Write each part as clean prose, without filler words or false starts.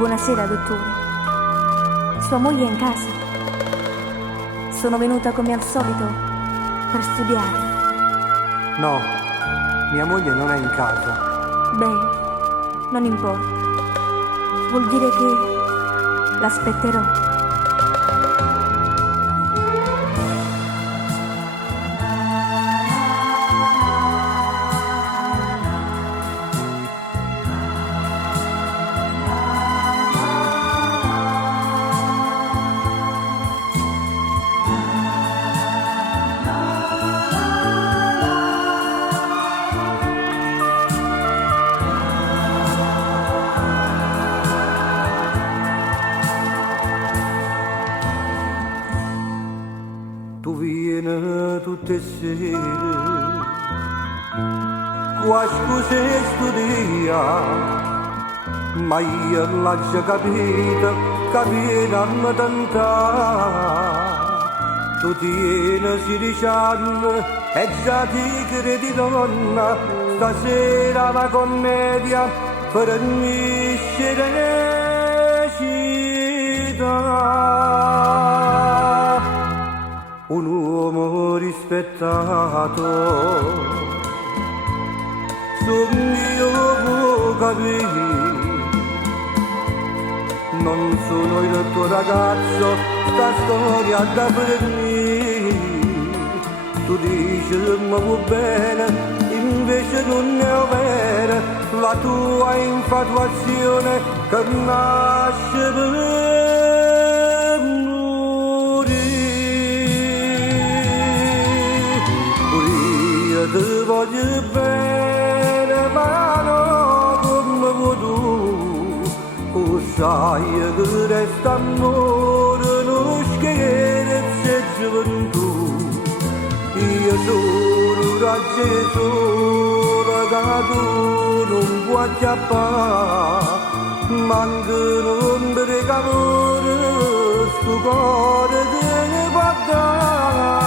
Buonasera, dottore. Sua moglie è in casa. Sono venuta come al solito per studiare. No, mia moglie non è in casa. Bene, non importa. Vuol dire che l'aspetterò. Tu vieni tutte sere, quasi se studia, ma io l'ho già capito, capiranno tanta. Tu tieni 16 anni e già ti credi donna, stasera la commedia finisce recita. Un uomo rispettato, io capire, non sono il tuo ragazzo, sta storia da finire. Tu dici ma va bene, invece non è vera, la tua infatuazione che nasce per morire. Ti voglio bene, ma non come vuoi tu sai che resta amore, non scherzi e gioventù. Io sono razzo solo che tu non puoi acchiappare, manca l'ombra che amore, sto cuore te ne può dare.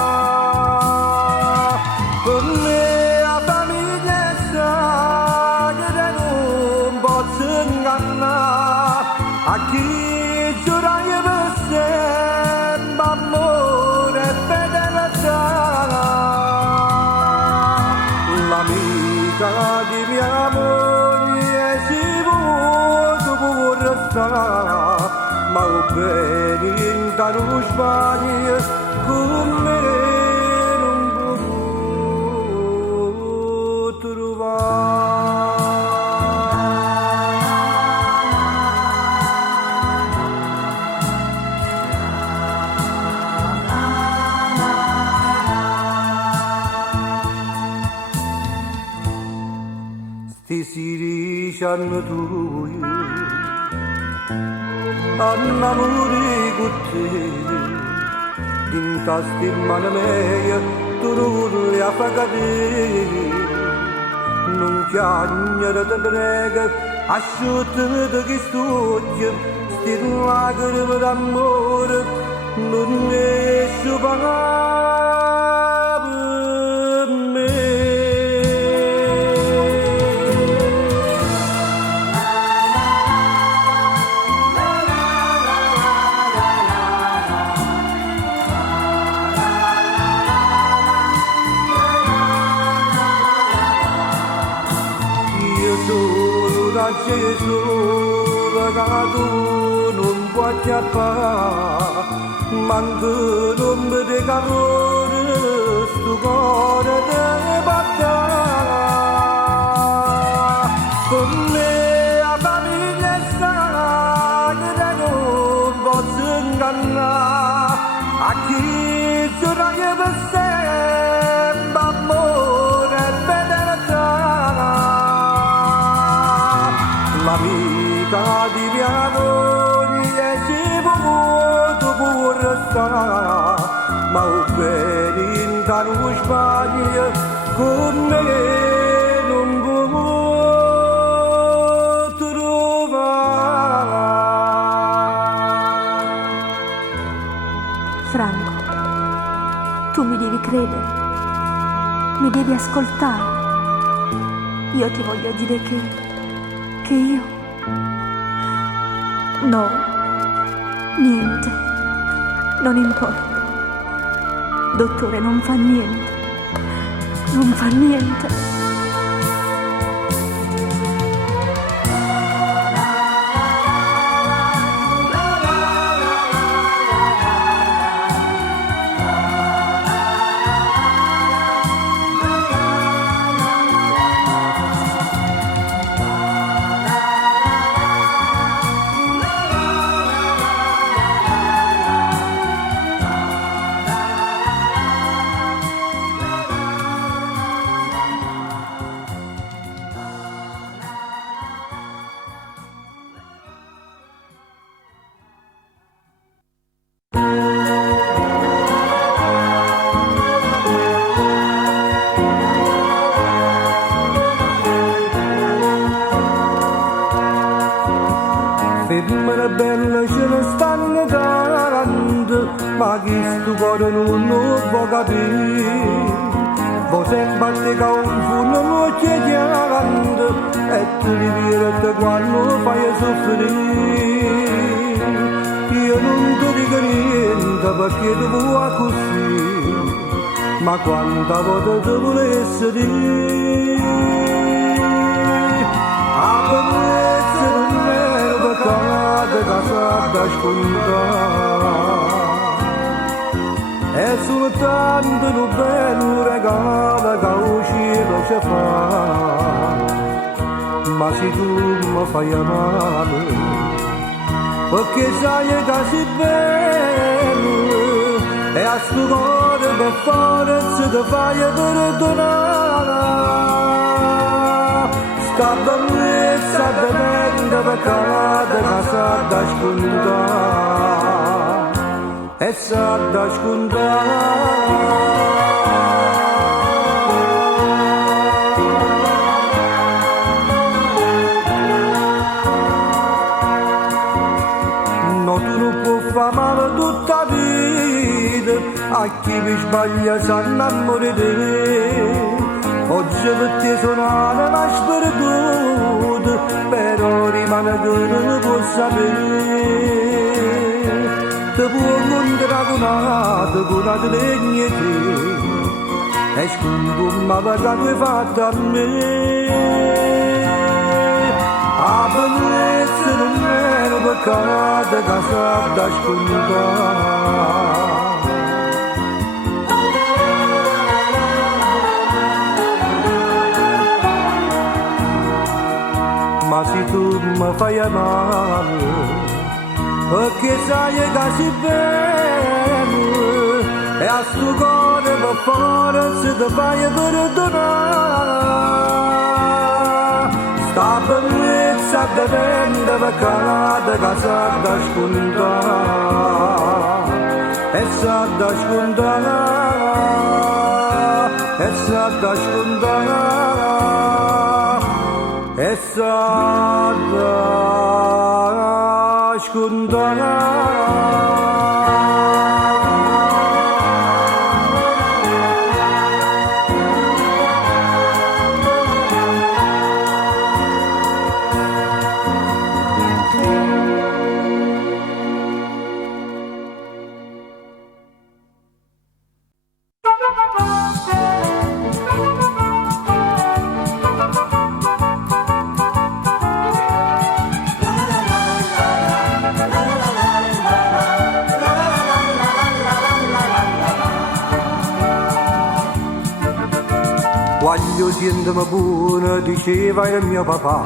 Per me la famiglia sa che non posso ingannare, a chi giura io per sempre amore e fedeltà. L'amica di mia moglie si può restare, ma va bene in tanto Spagna con me. Sti si hanno tu, annamori con te, in tasti mano mia, tu non li affagati, non chiagnere te prega, asciuttami che studia, sti lacrime d'amore, non riesco a pagare per me. Gesù, che tu non puoi acchiappare, manca l'ombra di calore, sto cuore te batte. Per me la famiglia sa che non posso ingannare, a chi giura io per sempre amore e fedeltà. L'amica di mia moglie si può restare, ma va bene in tanto Spagna con me non può trovare. Franco, tu mi devi credere, mi devi ascoltare. Io ti voglio dire che io No, niente, non importa. Dottore, non fa niente, non fa niente. Femmine belle ce ne stanno tanto, ma chi sto cuore non lo può capire. Vo sempre a te che un funo lo chiediando, e tu rivieni quando fai soffrire. Io non ti dico niente perché tu vuoi così, ma quanta volta ti volessi dire. A bellezza non è peccato che sappia scontare, è soltanto un bel regalo che il cielo ci fa. Ma se tu mi fai male, perché sai che sei bello, e a sto cuore per forza ti fai perdonare. Sta bellezza dipende peccato che sa da scontare, e sa da scontare. No, tu non puoi fare male tutta la vita a chi mi sbaglia sa innamorare di te. Oggi per te sono anima sperduta, però rimane che non può sapere. Ti può incontrare con una legna te, e sconfumma per la tua fatta a me. A bellezza non è un peccato che sa da scontare. Ma se tu mi fai male, perché sai che sei bello, e a sto cuore per forza ti fai perdonare. Sta bellezza dipende peccato che sa da scontare, e sa da scontare, e sa da scontare, e sa da scontare. Quando sentiamo buono, diceva il mio papà,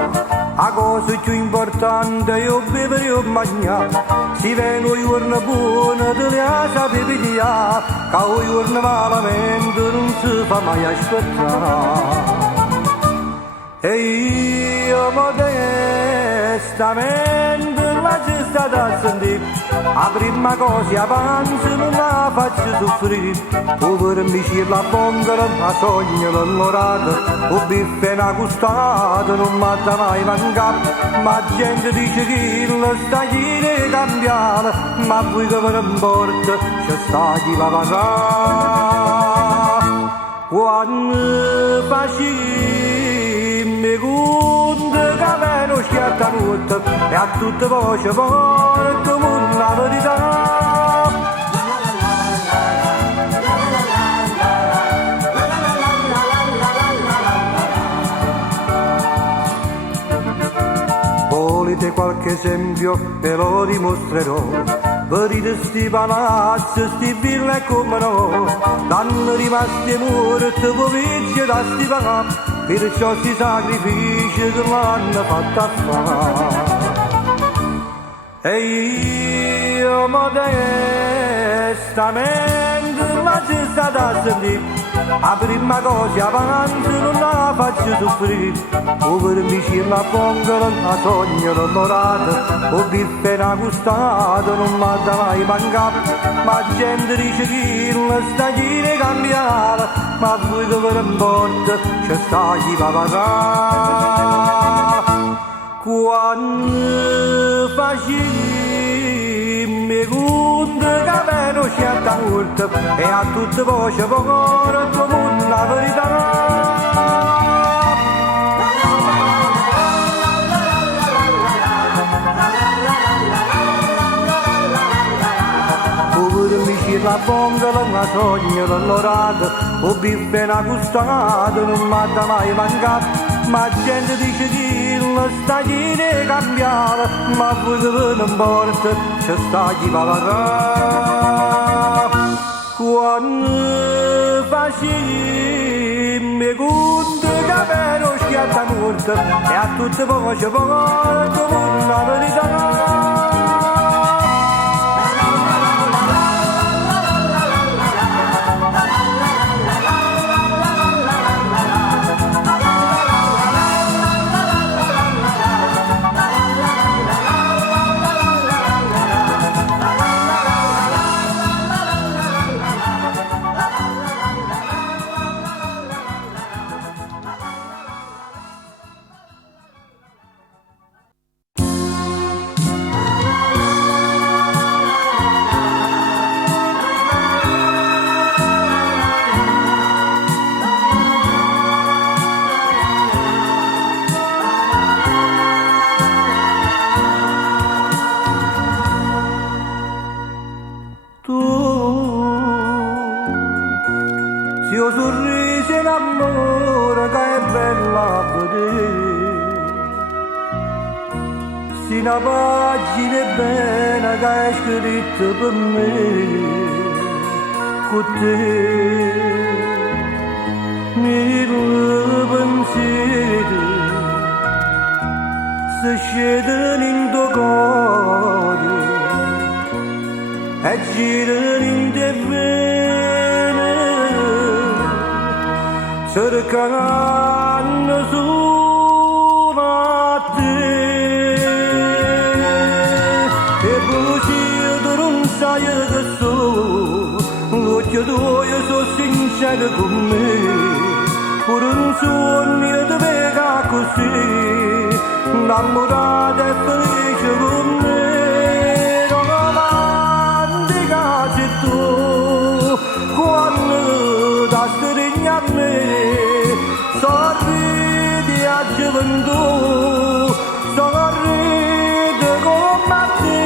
la cosa più importante è bere e mangiare. Si vengono i giorni buoni, te li sapevi di là, che i giorni malamente non si fa mai aspettare. E io modestamente la c'è stata a sentire, la prima cosa avanza non la faccio soffrire. O per amici la pongola, la sogno l'onorata, o biffe una costata non mi ha mai mancato. Ma gente dice che la stagione è cambiata, ma poi che per importa c'è sta chi la paga. Quando facciamo conto che che meno schiatta molto e a tutte voce porto la verità. Volete qualche esempio ve lo dimostrerò. Vedete sti palazzi, sti ville come no, danno rimasti morti, poverci da sti palazzi, perciò sti sacrifici che l'hanno fatta a fare. E io modestamente la c'è stata a sentire, la prima cosa avanti non la faccio soffrire, o per vicino a pongola la sogno l'onorato, o biffera gustata non mi ha mai mancato, ma gente dice che la stagione cambiata, ma voi che per un porto c'è sta chi va a parlare. Quando facemmo conto che meno scelta molto e a tutte voce porto la verità. La pongola, una sogna l'onorato, o biffena gustata, non mi ha mai mancato, ma gente dice che la stagione è cambiata, ma voi che ve ne importa, c'è sta chi va a parlare. Quando facemmo conto che meno schiatta morta, e a tutte voce porto la verità. Io sorriso in amore che è bella a vedere, si una pagina bella che è scritta per me, con te, mille pensieri, se scedono in tuo cuore, e girano in te vene, cercando solo a te. E poi tu non sai che so, l'occhio tuo sono sincero con me, pure un sogno ti vega così, innamorata e felice con me. Romantica sei tu, quando da stringere a me, sorridi a gioventù, sorridi come te.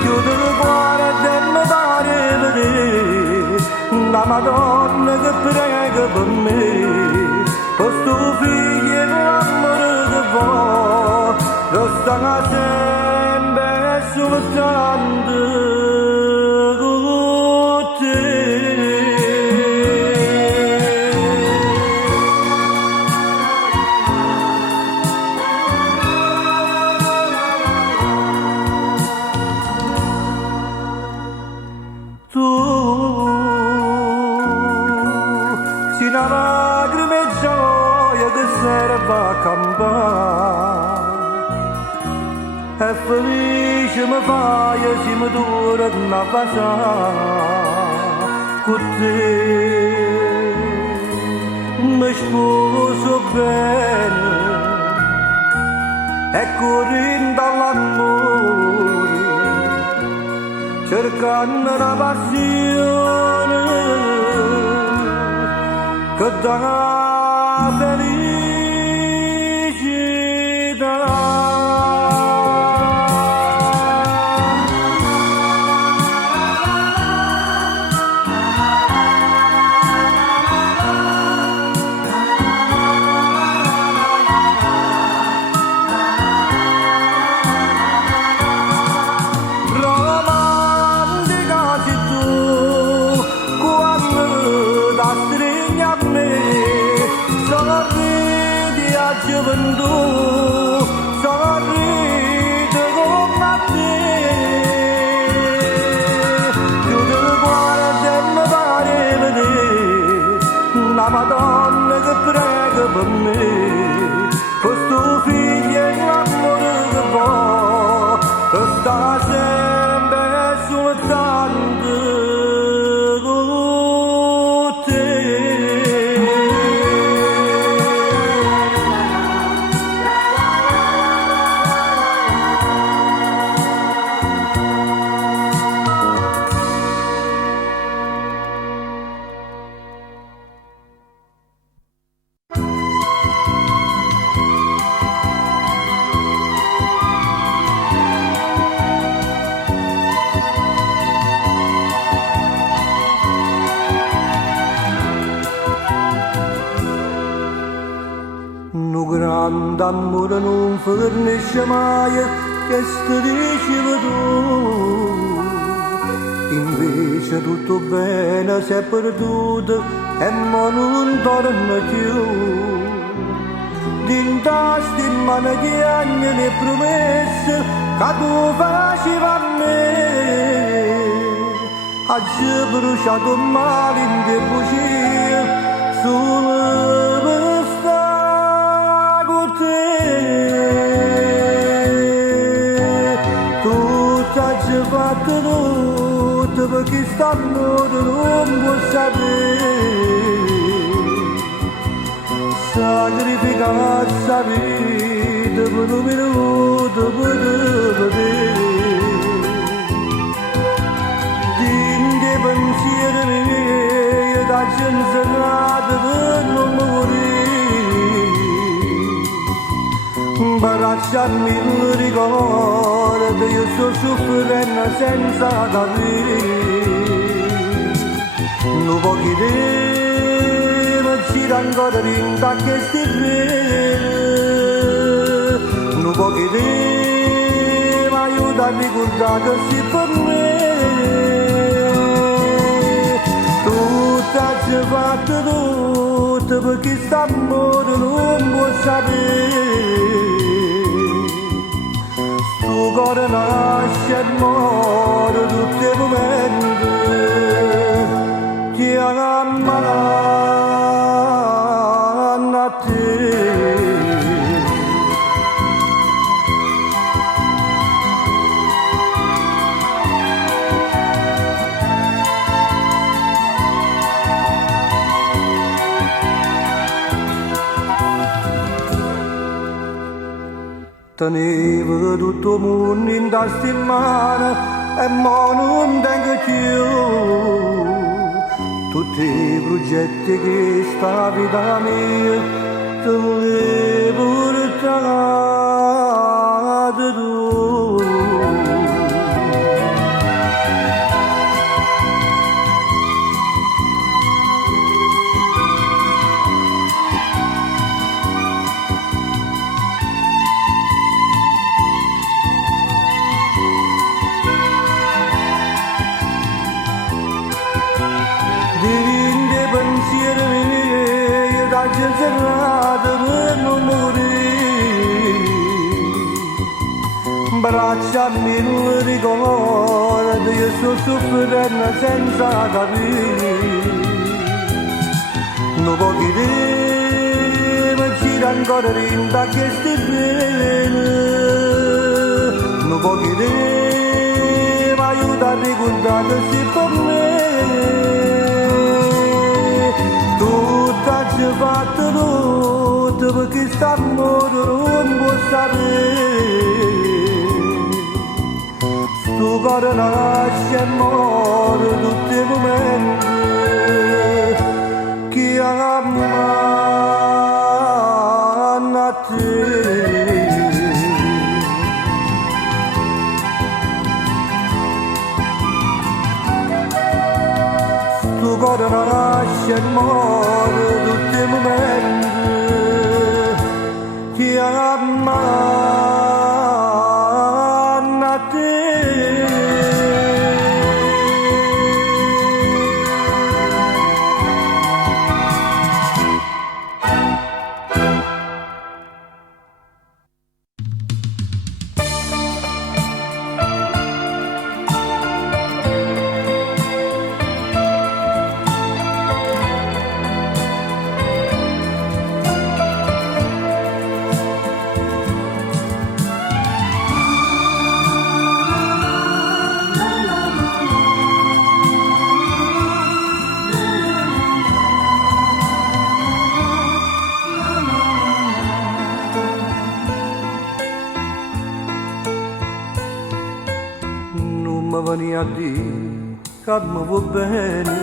Chiudo il cuore e mi pare vedere la Madonna che prega per me, questo figlio e l'amore che vuoi, resta sempre soltanto con te. Tu sei una lacrima e gioia che serve a campare, e felice mi fai se mi torna a passare con te. Mi sposo bene e correndo all'amore, cercando una passione che dà felice. d'amore non fornisce mai che strisce tu. Invece tutto bene si è perduto e mo non torna più. D'intasti in mano che anni le promesse che tu facevi a me. Oggi bruciato male in te bugie solo per stare con te. Tutto oggi fatto tutto perché st'amore non può sapere. Sacrificare sa vita per un minuto per vedere. Dinde pensieri miei da censurato per non morire. Baracciarmi il ricordo, io sto soffrendo senza capire. Non può chiedere gira ancora rinda che sti bene. Non può chiedere ma aiuta a ricordare che si per me. Tutto oggi fatto tutto perché st'amore non può sapere. Sto cuore nasce e muore tutti i momenti che ammala. Tenevo tutto il mondo in tasca in mano e mo non tengo più tutti i progetti che sta vita mia te li portate tu. Dinde pensieri miei da censurato per non morire. Bracciarmi il ricordo, io sto soffrendo senza capire. Non può chiedere, ma gira ancora rinda che sti bene. Non può chiedere, ma aiuta a ricordare che si per me. Tutto oggi fatto tutto perché st'amore non può sapere. Sto cuore nasce e muore tutti i momenti che amano a te. Sto cuore nasce e muore tutti i momenti che amano a te. Non mi veni a dire che mi va bene,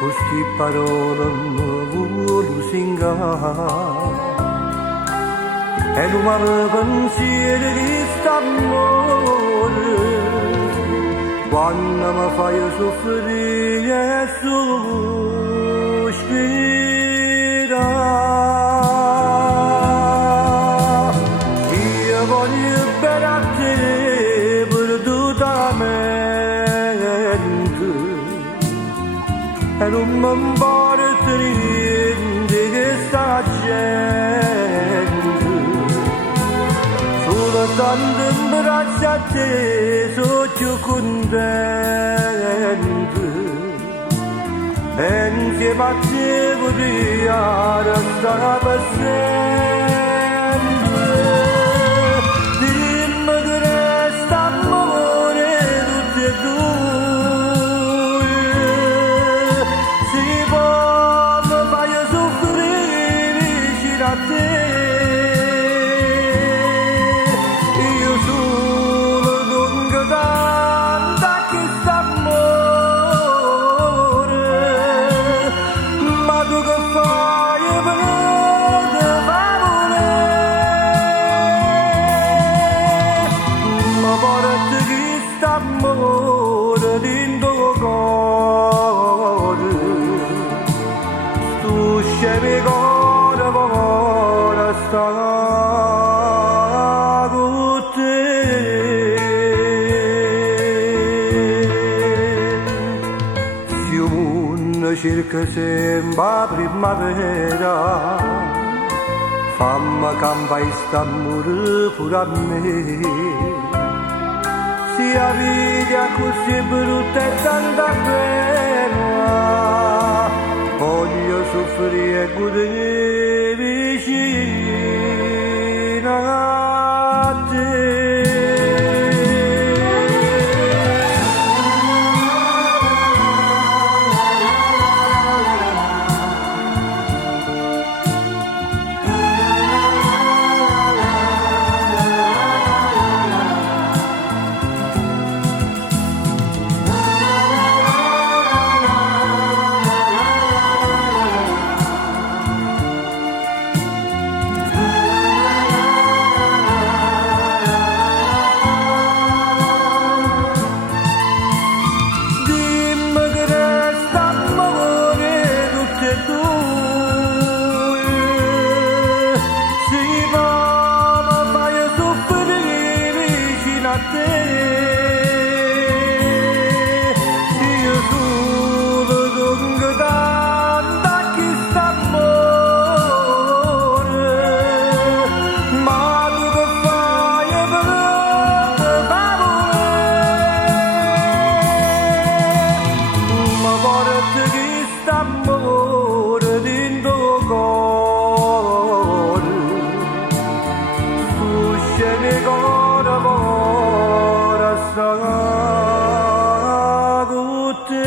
queste parole mi vuole singare. E non mi pensiero di st'amore, quando mi fai soffrire e sospirare. voglio bene a te perdutamente e non mi importa niente che sta gente solo tanto in braccio a te sono più contento e insieme a te potrei restare per sempre. Dimmi che resta amore tutti e due, si può mi fai soffrire vicino a te. Io solo dunque tanto a chi sta amore, ma tu che fai per te fa volere, ma porta chi sta amore dentro cuore, tu scemi cuore vuole stare con te. Si un mondo cerca sempre primavera, fammi campare st'amore pure a me. Si la vita così brutta e tanta pena, voglio soffrire e godere vicino a te. Dimmi che resta amore tutti e due, si può mi fai soffrire vicino a te. Io solo dunque tanto a chi sta amore, ma tu che fai per te fa volere, ma porta chi sta amore dentro cuore, tu scemi cuore vuole stare con te.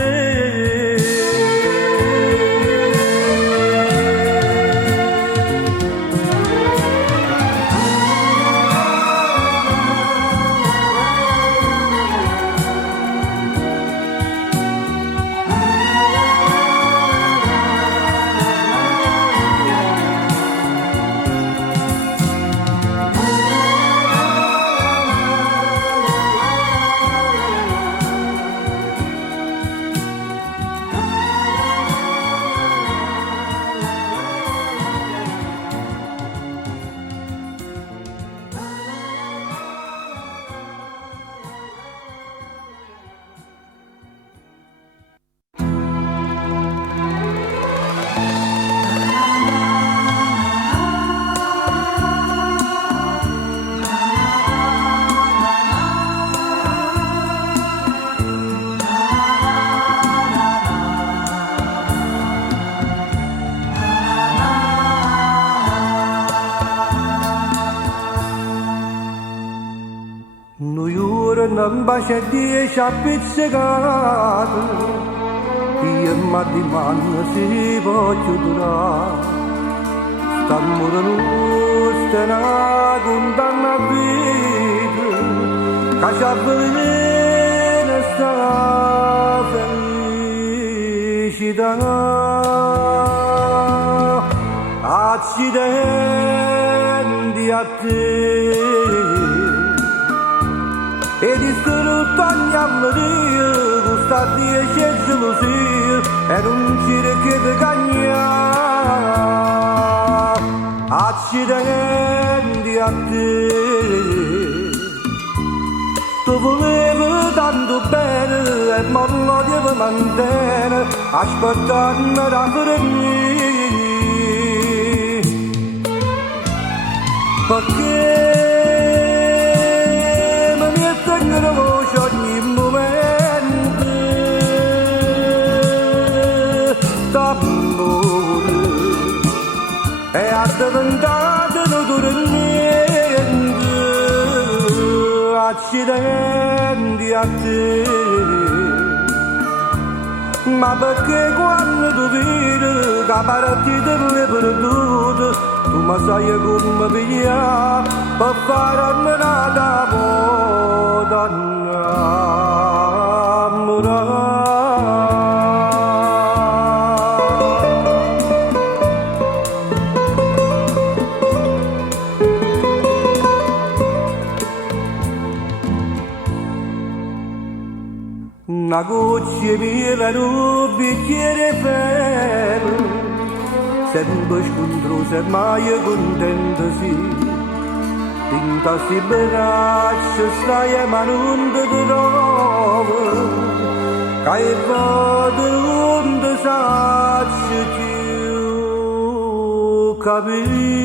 Noi ora non bacia 10 a pizzicate, io ma di mano si voglio durare. St'amore nostro è una condanna a vita, che ci avvelena sta felicità. Accidenti a te, e distrutto ogni amore, questa 10 gelosia, e non ci richiede cagnare. Accidenti a te. Tu volevi tanto bene e non lo devi mantenere, aspettando da finire. Perché mi metto in voce ogni momento, t'amore, è addiventato niente, accidenti a te. Ma perché quando tu vedi che partita le perdute, tu mi sai come pigliare per farmi una volta una goccia piena in un bicchiere ferro, sempre scontroso e mai contento sì. Tinta si braccia, stai ma non ti trovo, che hai fatto non ti sacci più capire.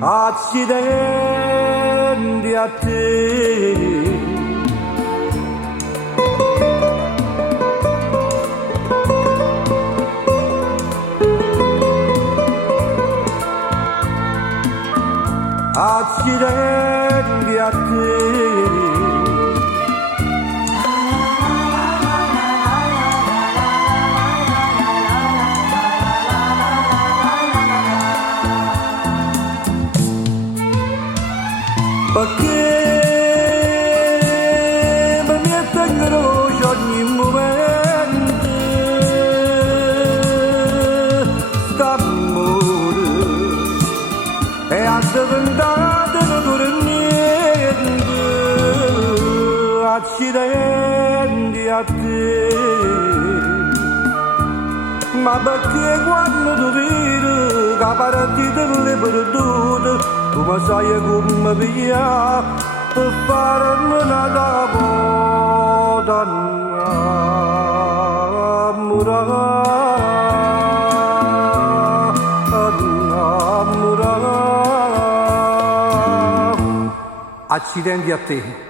Accidenti a te. Accidenti a te. Perché mi metto in croce ogni momento, st'amore è addiventato niente, accidenti a te. Ma perché quando tu vedi che partita le perdute, tu mi sai come pigliare per farmi una volta accidenti a te.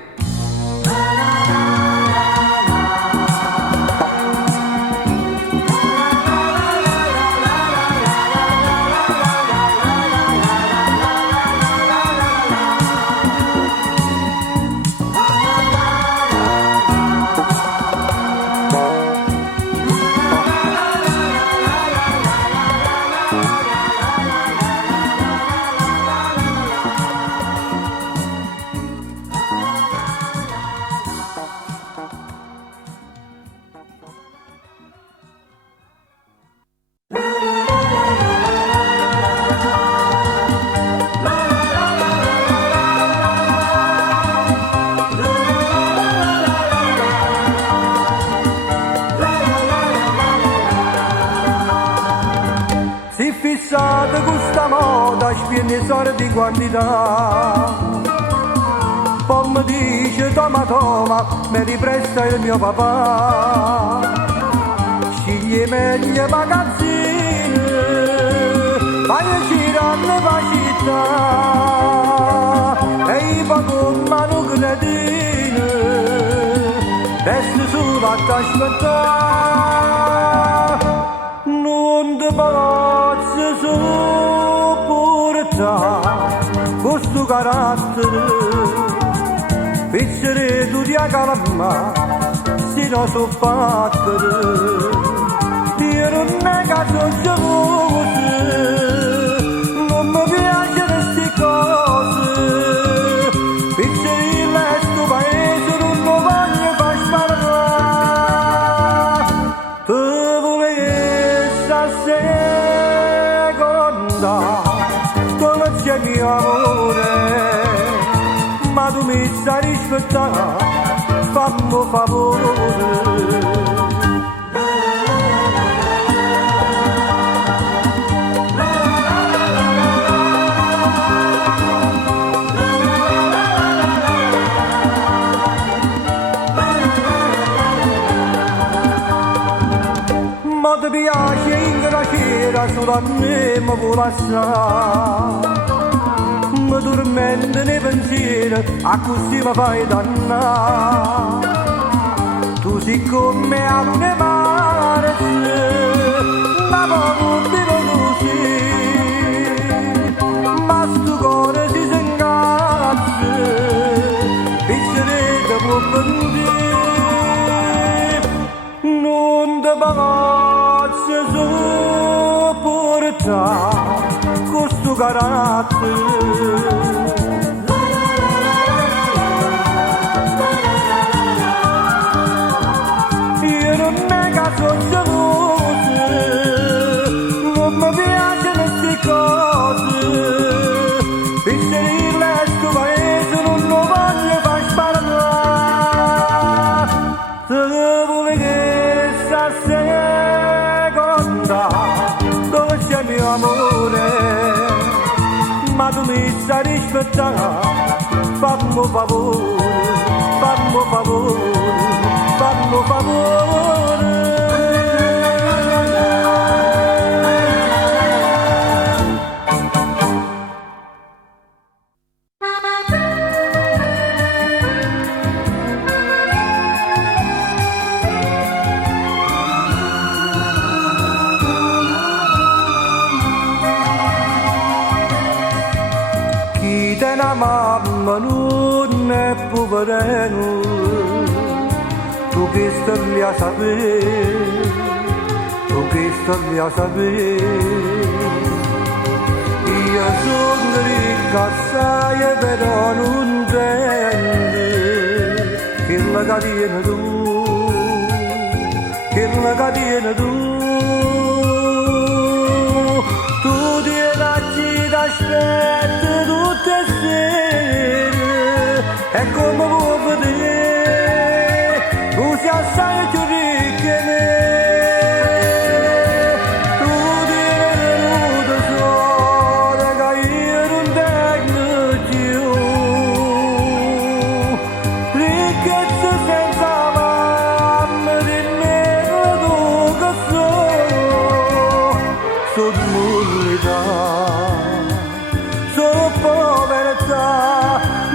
Si fissate con sta moda, spieni soldi quantità. Poi mi dice toma toma, mi ripresta il mio papà. Scegli meglio magazzine, vai a girare la città. E i con mano gradine, resti solo a t'aspettare. Non ti posso sopportare questo carattere, pizzere tu di calma, si non so battere. Io non è che sono geloso, non mi piacciono queste cose, pizzere il resto paese non lo voglio far sparare. Tu volessi a seconda, come c'è mio amore, ma tu mi sai rispettare, fammi favore. me mi vuole mi tormenta nei pensieri a così mi fai dannare tu sei come a luna mare ma poi non così ma sto cuore si ingazza piccerete può vendere non te pagazzi sopporta questo carattere io non è che sono gelosa non mi piacciono queste cose piccerille sto paese non lo voglio far sparare se vuole che seconda dove c'è mio amore ma tu mi stai rispettando fammi un favore fammi un favore fammi un favore una mamma non è povereno tu che stai a sapere tu che stai a sapere io sono ricca sai però non intende che la catena tu tu ti raggi t'aspetti tutte sere e come vuoi vedere tu sei assai più ricca di me tu ti venuto solo che io non tengo più ricchezza senza mamma di me tu che sono nullità sono povertà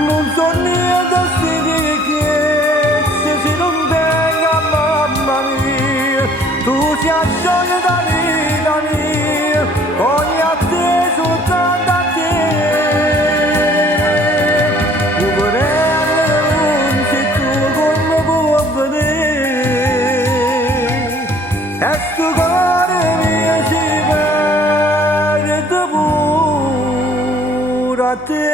non so niente di ricchezza se non venga mamma mia tu sei gioia da mia ogni atteso soltanto a te poverello se tu come puoi vedere e sto cuore mio si perde pure a te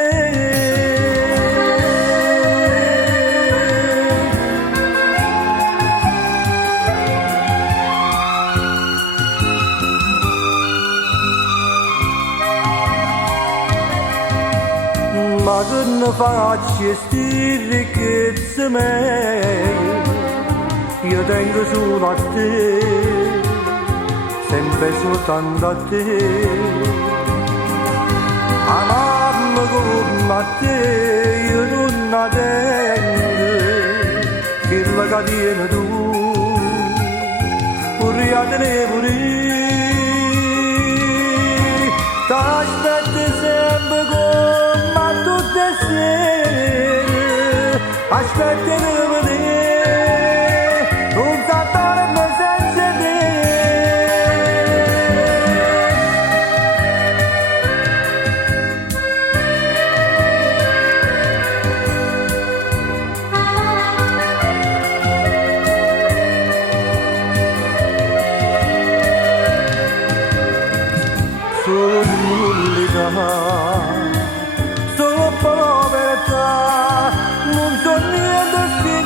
ma che ne faccio sti ricchezze mie io tengo solo a te sempre soltanto a te a mamma come a te io non la tengo che la catena tu pure a tenere t'aspetti sempre come a tutte sere aspetti di vedere un satana senza te sono nullità sono povertà non so niente di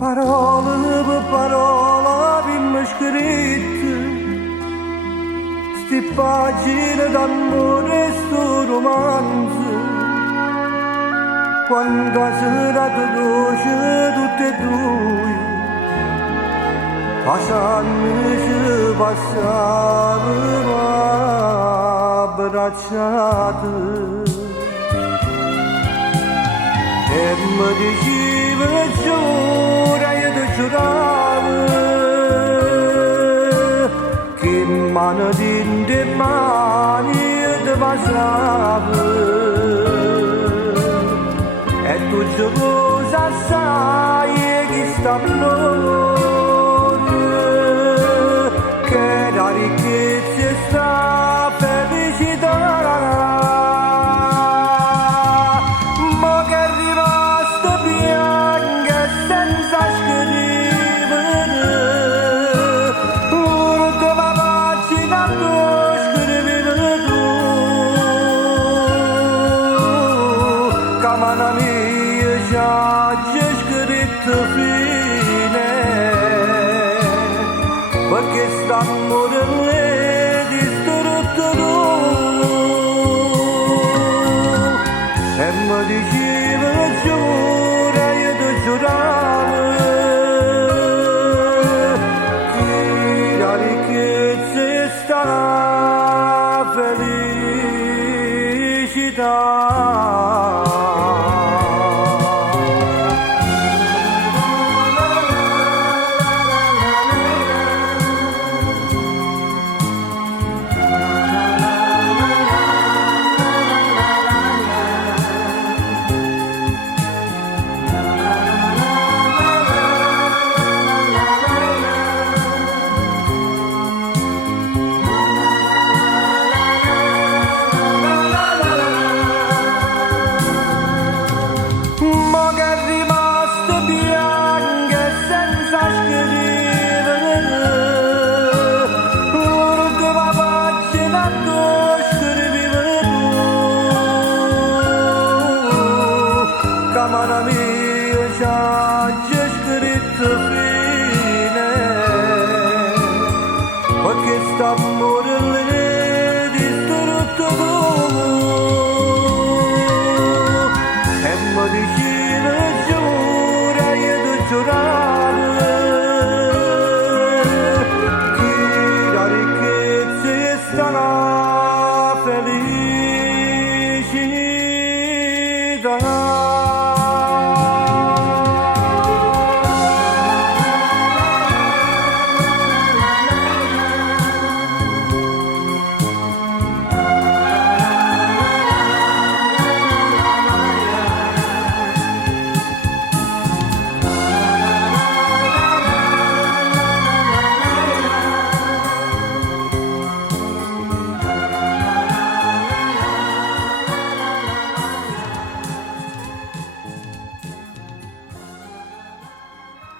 Parole per parola abbiamo scritto sti pagine d'amore e sto romanzo. Quando sera ti dolce tutte e due, passando passavano abbracciate. E mi diceva giura io ti giuravo che mano di mani io ti passavo. E tu cosa sai che sta amore, che la ricchezza e sta felicità. Ma che è rimasto bianca e senza scrivere, l'ultima pagina tu scrivevi tu, che mano mia già c'è scritto fine, perché st'amore l'è distrutto tu. E mi diceva giura io ti giuravo che la ricchezza è sta felicità. Mano mia già c'è scritto fine, perché st'amore l'è distrutto tu. E mi diceva